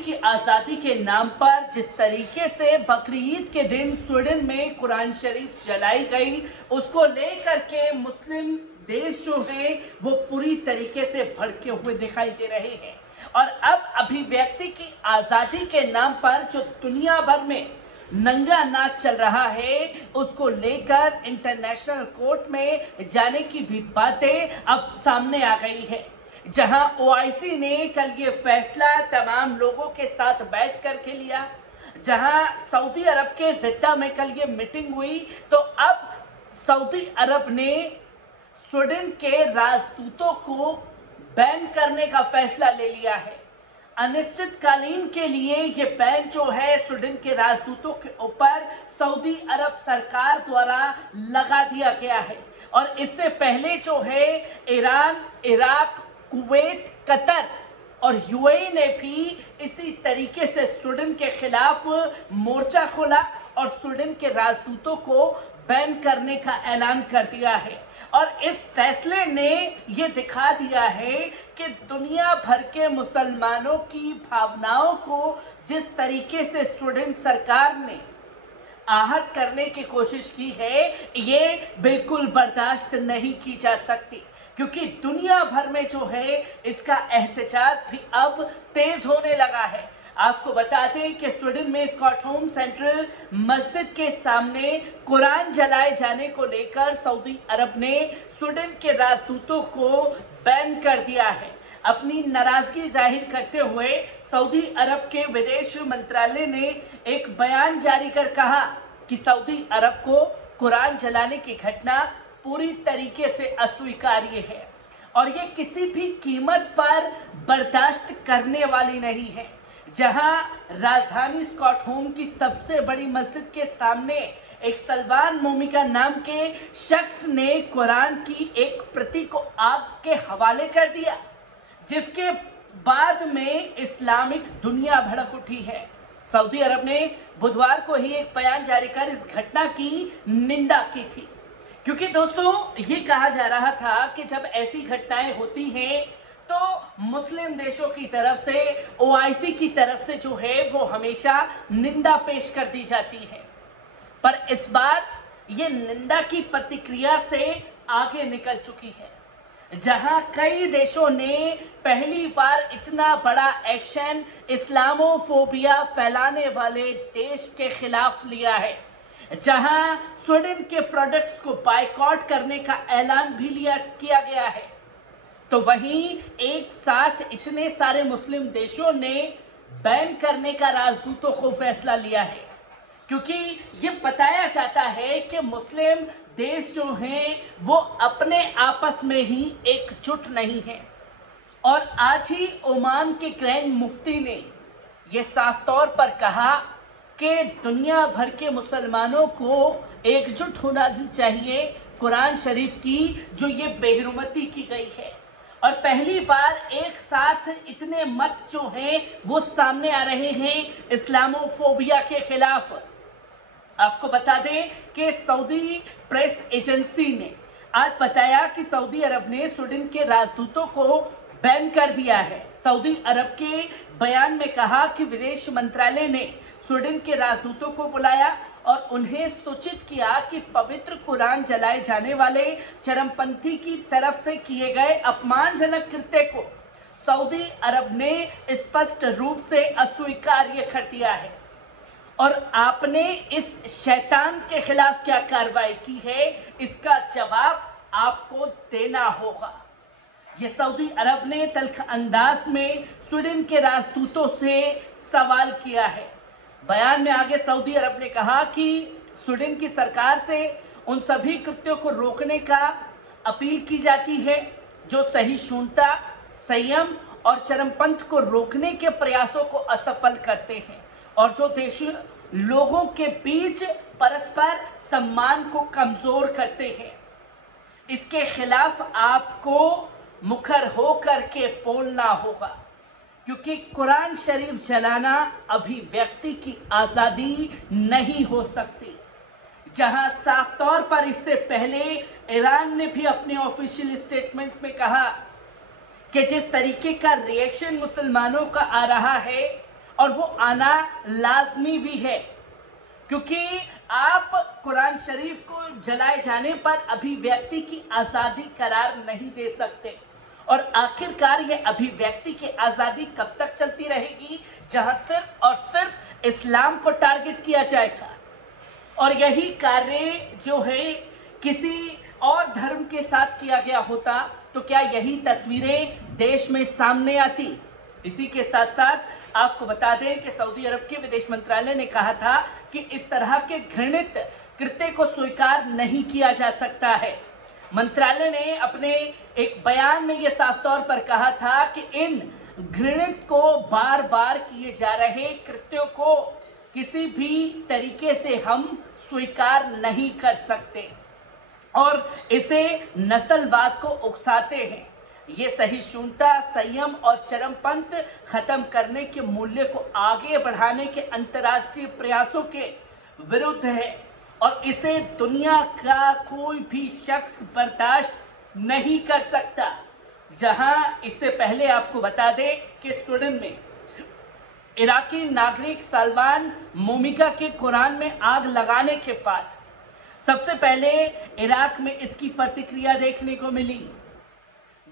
की आज़ादी के नाम पर जिस तरीके से बकरीद के दिन स्वीडन में कुरान शरीफ जलाई गई, उसको लेकर के मुस्लिम देश जो है वो पूरी तरीके से भड़के हुए दिखाई दे रहे हैं। और अब अभिव्यक्ति की आज़ादी के नाम पर जो दुनिया भर में नंगा नाच चल रहा है, उसको लेकर इंटरनेशनल कोर्ट में जाने की भी बातें अब सामने आ गई है। जहां ओआईसी ने कल ये फैसला तमाम लोगों के साथ बैठ कर के लिया, जहां सऊदी अरब के जिद्दा में कल ये मीटिंग हुई, तो अब सऊदी अरब ने स्वीडन के राजदूतों को बैन करने का फैसला ले लिया है। अनिश्चितकालीन के लिए ये बैन जो है स्वीडन के राजदूतों के ऊपर सऊदी अरब सरकार द्वारा लगा दिया गया है। और इससे पहले जो है ईरान, इराक, कुवैत, कतर और यूएई ने भी इसी तरीके से स्वीडन के खिलाफ मोर्चा खोला और स्वीडन के राजदूतों को बैन करने का ऐलान कर दिया है। और इस फैसले ने ये दिखा दिया है कि दुनिया भर के मुसलमानों की भावनाओं को जिस तरीके से स्वीडन सरकार ने आहत करने की कोशिश की है, ये बिल्कुल बर्दाश्त नहीं की जा सकती, क्योंकि दुनिया भर में जो है इसका एहतजाज भी अब तेज होने लगा है। आपको बता दें कि स्वीडन में स्टॉकहोम सेंट्रल मस्जिद के सामने कुरान जलाए जाने को लेकर सऊदी अरब ने स्वीडन के राजदूतों को बैन कर दिया है। अपनी नाराजगी जाहिर करते हुए सऊदी अरब के विदेश मंत्रालय ने एक बयान जारी कर कहा कि सऊदी अरब को कुरान जलाने की घटना पूरी तरीके से अस्वीकार्य है और ये किसी भी कीमत पर बर्दाश्त करने वाली नहीं है। जहां राजधानी स्टॉकहोम की सबसे बड़ी मस्जिद के सामने एक सलमान मोमिका नाम के शख्स ने कुरान की एक प्रति को आग के हवाले कर दिया, जिसके बाद में इस्लामिक दुनिया भड़क उठी है। सऊदी अरब ने बुधवार को ही एक बयान जारी कर इस घटना की निंदा की थी, क्योंकि दोस्तों ये कहा जा रहा था कि जब ऐसी घटनाएं होती हैं तो मुस्लिम देशों की तरफ से, ओआईसी की तरफ से जो है वो हमेशा निंदा पेश कर दी जाती है। पर इस बार ये निंदा की प्रतिक्रिया से आगे निकल चुकी है, जहां कई देशों ने पहली बार इतना बड़ा एक्शन इस्लामोफोबिया फैलाने वाले देश के खिलाफ लिया है, जहां स्वीडन के प्रोडक्ट्स को बायकॉट करने का ऐलान भी किया गया है। तो वहीं एक साथ इतने सारे मुस्लिम देशों ने बैन करने का राजदूतों को फैसला लिया है, क्योंकि ये बताया जाता है कि मुस्लिम देश जो हैं वो अपने आपस में ही एकजुट नहीं है। और आज ही ओमान के ग्रैंड मुफ्ती ने ये साफ तौर पर कहा कि दुनिया भर के मुसलमानों को एकजुट होना चाहिए कुरान शरीफ की जो ये बेहरुमती की गई है। और पहली बार एक साथ इतने मत जो हैं वो सामने आ रहे हैं इस्लामोफोबिया के खिलाफ। आपको बता दें कि सऊदी प्रेस एजेंसी ने आज बताया कि सऊदी अरब ने स्वीडन के राजदूतों को बैन कर दिया है। सऊदी अरब के बयान में कहा कि विदेश मंत्रालय ने स्वीडन के राजदूतों को बुलाया और उन्हें सूचित किया कि पवित्र कुरान जलाए जाने वाले चरमपंथी की तरफ से किए गए अपमानजनक कृत्य को सऊदी अरब ने स्पष्ट रूप से अस्वीकार्य कर दिया है और आपने इस शैतान के खिलाफ क्या कार्रवाई की है, इसका जवाब आपको देना होगा। ये सऊदी अरब ने तल्ख अंदाज में स्वीडन के राजदूतों से सवाल किया है। बयान में आगे सऊदी अरब ने कहा कि स्वीडन की सरकार से उन सभी कृत्यों को रोकने का अपील की जाती है जो सहिष्णुता, संयम और चरमपंथ को रोकने के प्रयासों को असफल करते हैं और जो देश लोगों के बीच परस्पर सम्मान को कमजोर करते हैं। इसके खिलाफ आपको मुखर होकर के बोलना होगा, क्योंकि कुरान शरीफ जलाना अभिव्यक्ति की आजादी नहीं हो सकती। जहां साफ तौर पर इससे पहले ईरान ने भी अपने ऑफिशियल स्टेटमेंट में कहा कि जिस तरीके का रिएक्शन मुसलमानों का आ रहा है और वो आना लाजमी भी है, क्योंकि आप कुरान शरीफ को जलाए जाने पर अभिव्यक्ति की आजादी करार नहीं दे सकते। और आखिरकार ये अभिव्यक्ति की आजादी कब तक चलती रहेगी, जहां सिर्फ और सिर्फ इस्लाम को टारगेट किया जाएगा। और यही कार्य जो है किसी और धर्म के साथ किया गया होता तो क्या यही तस्वीरें देश में सामने आती। इसी के साथ साथ आपको बता दें कि सऊदी अरब के विदेश मंत्रालय ने कहा था कि इस तरह के घृणित कृत्य को स्वीकार नहीं किया जा सकता है। मंत्रालय ने अपने एक बयान में यह साफ तौर पर कहा था कि इन घृणित को बार बार किए जा रहे कृत्यों को किसी भी तरीके से हम स्वीकार नहीं कर सकते और इसे नस्लवाद को उकसाते हैं। ये सहिष्णुता, संयम और चरमपंथ खत्म करने के मूल्य को आगे बढ़ाने के अंतर्राष्ट्रीय प्रयासों के विरुद्ध है और इसे दुनिया का कोई भी शख्स बर्दाश्त नहीं कर सकता। जहां इससे पहले आपको बता दें कि स्वीडन में इराकी नागरिक सलमान मोमिका के कुरान में आग लगाने के बाद सबसे पहले इराक में इसकी प्रतिक्रिया देखने को मिली।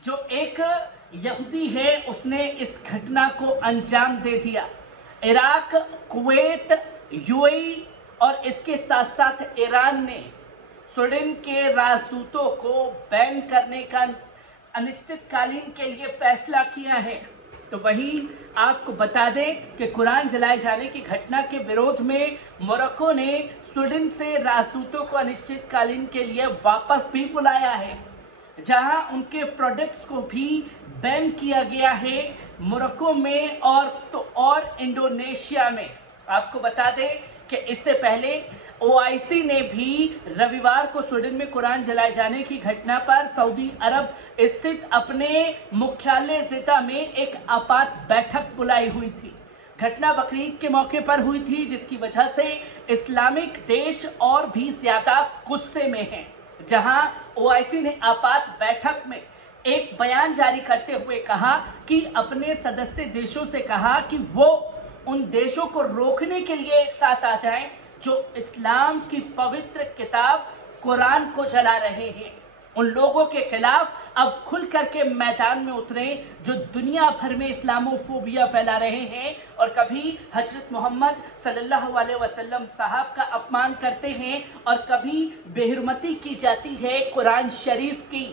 जो एक यहूदी है उसने इस घटना को अंजाम दे दिया। इराक, कुवैत, यूएई और इसके साथ साथ ईरान ने स्वीडन के राजदूतों को बैन करने का अनिश्चितकालीन के लिए फैसला किया है। तो वहीं आपको बता दें कि कुरान जलाए जाने की घटना के विरोध में मोरक्को ने स्वीडन से राजदूतों को अनिश्चितकालीन के लिए वापस भी बुलाया है, जहां उनके प्रोडक्ट्स को भी बैन किया गया है मोरक्को में और इंडोनेशिया में। आपको बता दें कि इससे पहले ओआईसी ने भी रविवार को स्वीडन में कुरान जलाए जाने की घटना पर सऊदी अरब स्थित अपने मुख्यालय जिद्दा में एक आपात बैठक बुलाई हुई थी। घटना बकरीद के मौके पर हुई थी, जिसकी वजह से इस्लामिक देश और भी ज्यादा गुस्से में हैं। जहां ओआईसी ने आपात बैठक में एक बयान जारी करते हुए कहा कि अपने सदस्य देशों से कहा कि वो उन देशों को रोकने के लिए एक साथ आ जाएं जो इस्लाम की पवित्र किताब कुरान को जला रहे हैं। उन लोगों के खिलाफ अब खुल करके मैदान में उतरे जो दुनिया भर में इस्लामोफोबिया फैला रहे हैं और कभी हजरत मोहम्मद सल्लल्लाहु अलैहि वसल्लम साहब का अपमान करते हैं और कभी बेहुरमती की जाती है कुरान शरीफ की।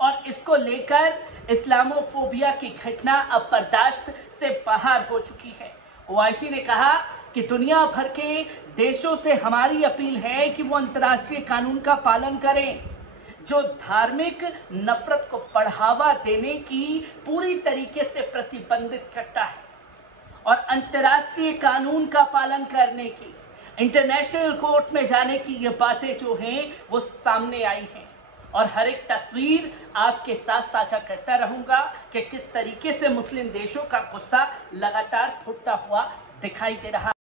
और इसको लेकर इस्लामोफोबिया की घटना अब बर्दाश्त से बाहर हो चुकी है। ओआईसी ने कहा कि दुनिया भर के देशों से हमारी अपील है कि वो अंतर्राष्ट्रीय कानून का पालन करें जो धार्मिक नफरत को बढ़ावा देने की पूरी तरीके से प्रतिबंधित करता है और अंतर्राष्ट्रीय कानून का पालन करने की, इंटरनेशनल कोर्ट में जाने की ये बातें जो हैं वो सामने आई हैं। और हर एक तस्वीर आपके साथ साझा करता रहूंगा कि किस तरीके से मुस्लिम देशों का गुस्सा लगातार फूटता हुआ दिखाई दे रहा है।